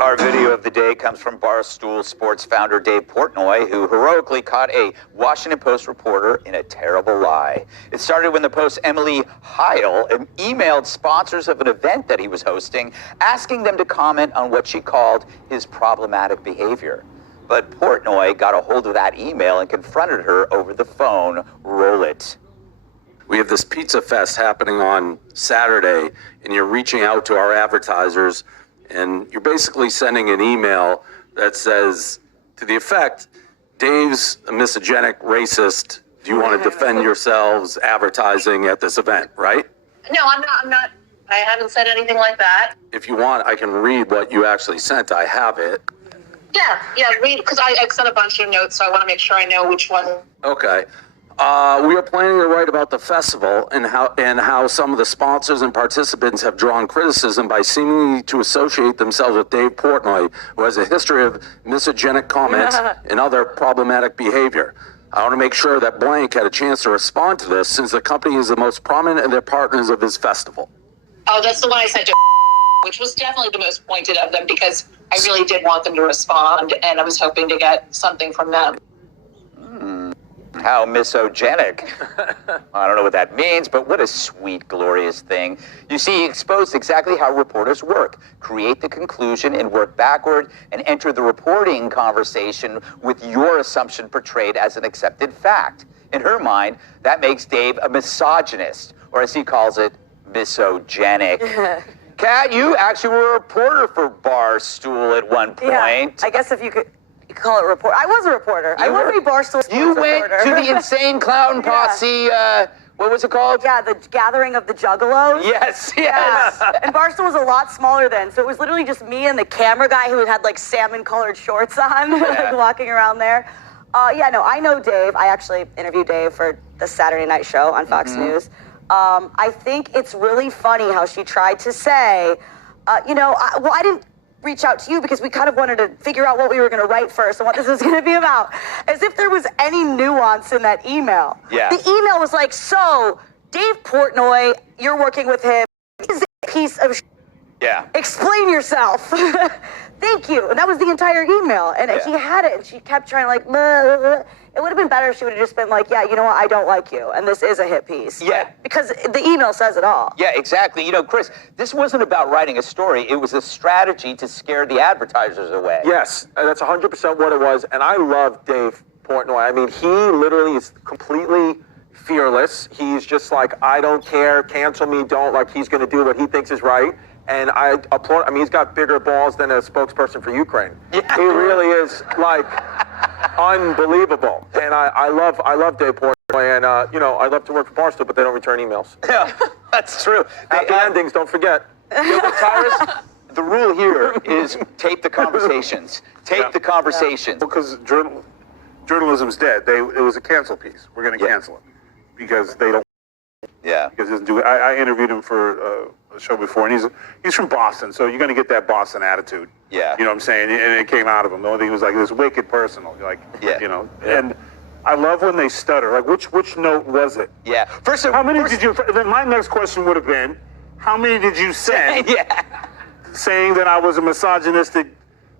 Our video of the day comes from Barstool Sports founder Dave Portnoy, who heroically caught a Washington Post reporter in a terrible lie. It started when the Post's Emily Heil emailed sponsors of an event that he was hosting, asking them to comment on what she called his problematic behavior. But Portnoy got a hold of that email and confronted her over the phone. Roll it. We have this pizza fest happening on Saturday, and you're reaching out to our advertisers, and you're basically sending an email that says, to the effect, Dave's a misogynist, racist. Do you want to defend yourselves advertising at this event, right? No, I'm not. I haven't said anything like that. If you want, I can read what you actually sent. I have it. Yeah, read, because I sent a bunch of notes, so I want to make sure I know which one. Okay. We are planning to write about the festival and how some of the sponsors and participants have drawn criticism by seemingly to associate themselves with Dave Portnoy, who has a history of misogynic comments and other problematic behavior. I want to make sure that Blank had a chance to respond to this, since the company is the most prominent of their partners of his festival. Oh, that's the one I sent to, which was definitely the most pointed of them, because I really did want them to respond, and I was hoping to get something from them. How misogenic. I don't know what that means, but what a sweet, glorious thing. You see, he exposed exactly how reporters work. Create the conclusion and work backward and enter the reporting conversation with your assumption portrayed as an accepted fact. In her mind, that makes Dave a misogynist, or as he calls it, misogenic. Kat, you actually were a reporter for Barstool at one point. Yeah, I guess if you could call it a report. I was a reporter. I was a Barstool Sports You went reporter. to the Insane Clown Posse, what was it called? Yeah, the Gathering of the Juggalos. Yes. Yeah. And Barstool was a lot smaller then, so it was literally just me and the camera guy who had like salmon-colored shorts on, like walking around there. I know Dave. I actually interviewed Dave for the Saturday night show on Fox News. I think it's really funny how she tried to say, I didn't reach out to you because we kind of wanted to figure out what we were going to write first and what this was going to be about. As if there was any nuance in that email. Yeah. The email was like, so, Dave Portnoy, you're working with him. He's a piece of Yeah. Explain yourself. Thank you. And that was the entire email. And he had it, and she kept trying like, blah. It would have been better if she would have just been like, yeah, you know what, I don't like you, and this is a hit piece. Yeah. Because the email says it all. Yeah, exactly. You know, Chris, this wasn't about writing a story. It was a strategy to scare the advertisers away. Yes, that's 100% what it was. And I love Dave Portnoy. I mean, he literally is completely fearless. He's just like, I don't care, cancel me, don't. Like, he's going to do what he thinks is right. And I applaud. I mean, he's got bigger balls than a spokesperson for Ukraine. Yeah. He really is, like, unbelievable. And I love Dave Portnoy. And, I love to work for Barstool, but they don't return emails. Yeah, that's true. Happy endings, don't forget. You know, Tyrus, the rule here is tape the conversations. Tape the conversations. Well, because journalism's dead. It was a cancel piece. We're going to cancel it because they don't. Yeah. Because he doesn't do it. I interviewed him for a show before, and he's from Boston, so you're going to get that Boston attitude. Yeah. You know what I'm saying? And it came out of him. The only thing was like this wicked personal, like, And I love when they stutter. Like, which note was it? Yeah. How many did you? Then my next question would have been, how many did you send? Saying that I was a misogynistic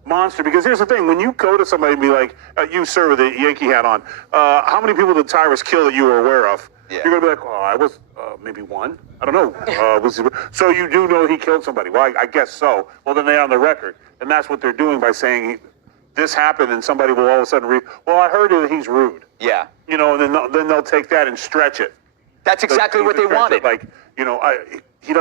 monster. Because here's the thing: when you go to somebody and be like, "You, sir, with the Yankee hat on," how many people did Tyrus kill that you were aware of? Yeah. You're gonna be like, "Oh, I was maybe one. I don't know." So you do know he killed somebody? Well, I guess so. Well, then they're on the record, and that's what they're doing by saying this happened, and somebody will all of a sudden read. Well, I heard that he's rude. Yeah. You know, and then they'll take that and stretch it. That's exactly what they wanted. Like, he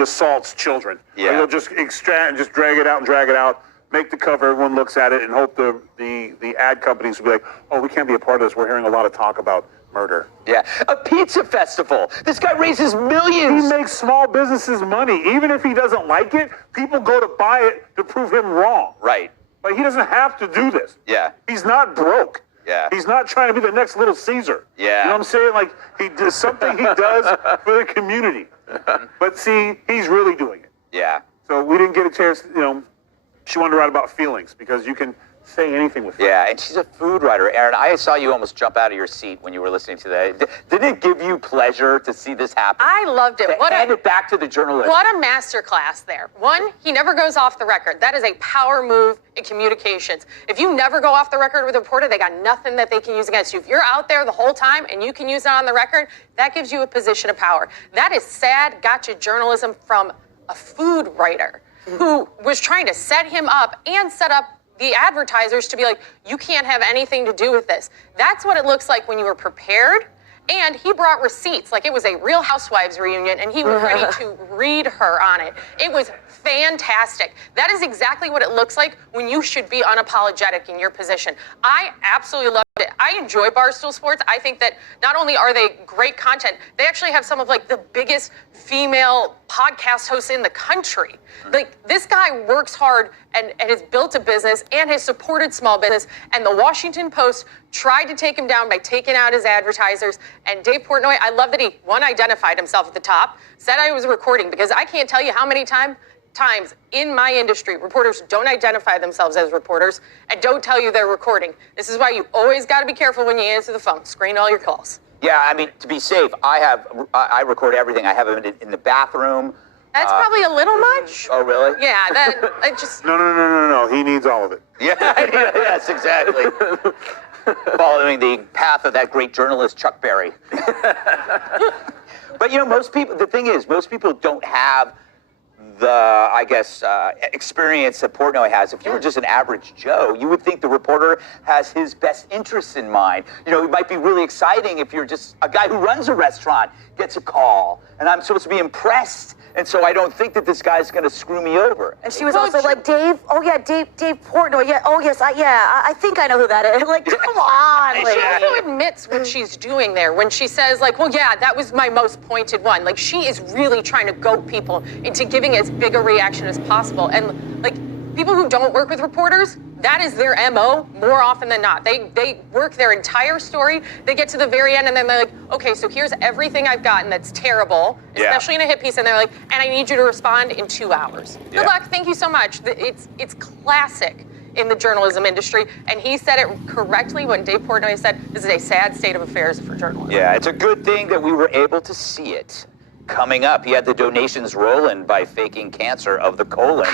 assaults children. Yeah. Like, he'll just extract and just drag it out, make the cover, everyone looks at it, and hope the ad companies will be like, oh, we can't be a part of this. We're hearing a lot of talk about murder. Yeah. A pizza festival. This guy raises millions. He makes small businesses money. Even if he doesn't like it, people go to buy it to prove him wrong. Right. Like, he doesn't have to do this. Yeah. He's not broke. Yeah. He's not trying to be the next Little Caesar. Yeah. You know what I'm saying? Like, he does something he does for the community. But see, he's really doing it. Yeah. So we didn't get a chance, she wanted to write about feelings because you can saying anything with her. Yeah, and she's a food writer. Aaron, I saw you almost jump out of your seat when you were listening to that. Didn't it give you pleasure to see this happen? I loved it. To hand it back to the journalist. What a masterclass there. One, he never goes off the record. That is a power move in communications. If you never go off the record with a reporter, they got nothing that they can use against you. If you're out there the whole time and you can use it on the record, that gives you a position of power. That is sad gotcha journalism from a food writer who was trying to set him up and set up the advertisers to be like, you can't have anything to do with this. That's what it looks like when you were prepared. And he brought receipts, like it was a Real Housewives reunion, and he was ready to read her on it. It was fantastic. That is exactly what it looks like when you should be unapologetic in your position. I absolutely loved it. I enjoy Barstool Sports. I think that not only are they great content, they actually have some of like the biggest female podcast hosts in the country. Like this guy works hard and has built a business and has supported small business. And the Washington Post tried to take him down by taking out his advertisers. And Dave Portnoy, I love that he, one, identified himself at the top, said I was recording, because I can't tell you how many times in my industry, reporters don't identify themselves as reporters and don't tell you they're recording. This is why you always got to be careful when you answer the phone. Screen all your calls. Yeah, I mean, to be safe, I record everything. I have them in the bathroom. That's probably a little much. Oh, really? Yeah, that I just. No. He needs all of it. Yeah, yes, exactly. Following the path of that great journalist, Chuck Berry. But, you know, most people don't have the, I guess, experience that Portnoy has. If you were just an average Joe, you would think the reporter has his best interests in mind. You know, it might be really exciting if you're just a guy who runs a restaurant, gets a call, and I'm supposed to be impressed. And so I don't think that this guy's going to screw me over. And she was also like, Dave, Dave Portnoy, I think I know who that is. Like, come on. She also admits what she's doing there when she says, like, well, yeah, that was my most pointed one. Like, she is really trying to goat people into giving as big a reaction as possible. And, like, people who don't work with reporters, that is their MO more often than not. They work their entire story. They get to the very end and then they're like, okay, so here's everything I've gotten that's terrible, especially in a hit piece. And they're like, and I need you to respond in 2 hours. Good luck. Thank you so much. It's classic in the journalism industry. And he said it correctly when Dave Portnoy said, this is a sad state of affairs for journalism. Yeah, it's a good thing that we were able to see it. Coming up, he had the donations rolling by faking cancer of the colon.